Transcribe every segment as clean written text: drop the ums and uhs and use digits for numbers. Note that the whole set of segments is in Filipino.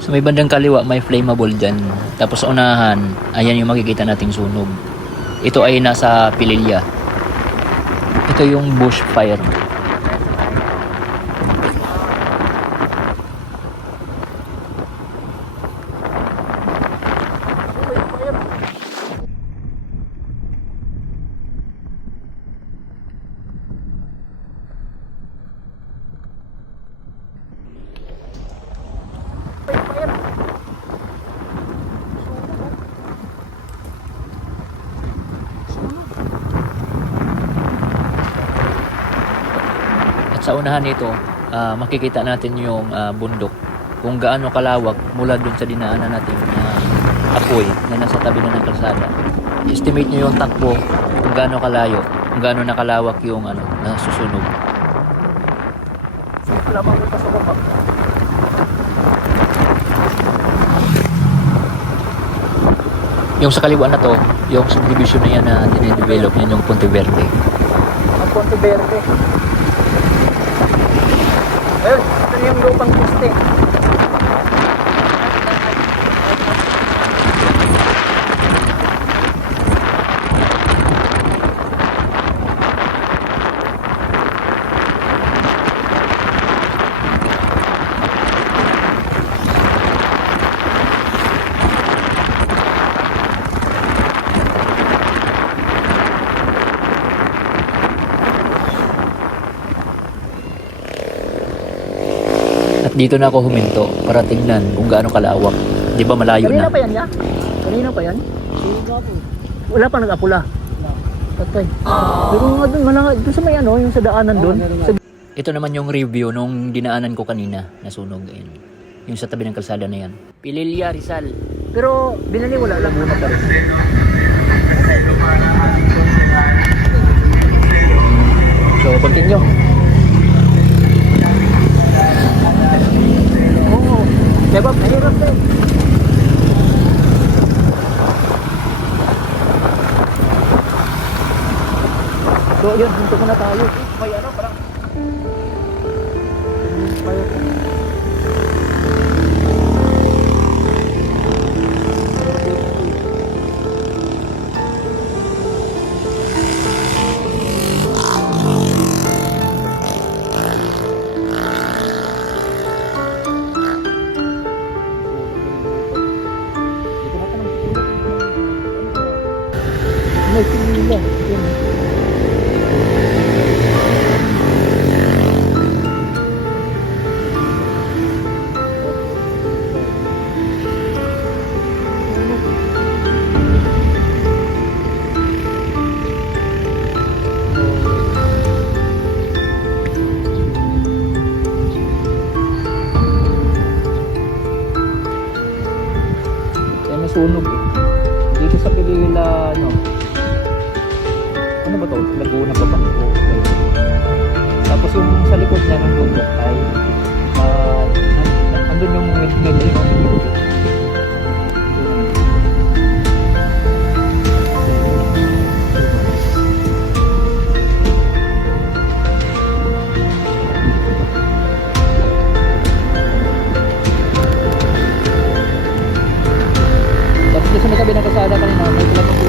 Sa may bandang kaliwa, may flammable dyan. Tapos sa unahan, ayan yung makikita nating sunog. Ito ay nasa Pililya. Ito yung bush fire. Sa unahan nito, makikita natin yung bundok. Kung gaano kalawak mula dun sa dinaanan natin apoy na nasa tabi na ng kalsada. Estimate nyo yung takbo kung gaano kalayo, kung gaano nakalawak yung nasusunog. Yung sa kaliwa na to, yung subdivision na yan na dinidevelop yan yung Ponte Verde. Ang Ponte Verde. Ayun, ito yung lupang piste. At dito na ako huminto para tignan kung gaano kalawak. Di ba malayo Kanina na? pa yan ya? Kanina pa yan? Wala pa nag-apula. Patay. Pero nga doon, doon sa may yung sa daanan doon. Ito naman yung review nung dinaanan ko kanina na sunog. Ayan. Yung sa tabi ng kalsada na yan. Pililya, Rizal. Pero binaliwala lang muna pa rin. So, continue. Oo. Diba, mahirap eh. So, yun, hinto muna tayo. May parang... May pila. Kaya nasunog dito sa Pilila, ano ba to? Laguna pa ba? Tapos yung sa likod niya ng bundok ay andun yung medyo tapos sa may tabi ng kalsada kanina may talagang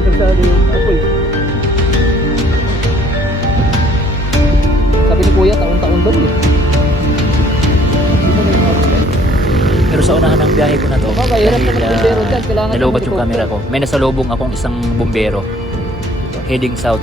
kalsada yung apple. Sabi ni Kuya, taon-taon daw eh. Pero sa unahan ng biyahe ko na to, Hirap na mag-bumbero dyan. Kailangan nalobat yung camera ko. May nasalubong akong isang bumbero heading south.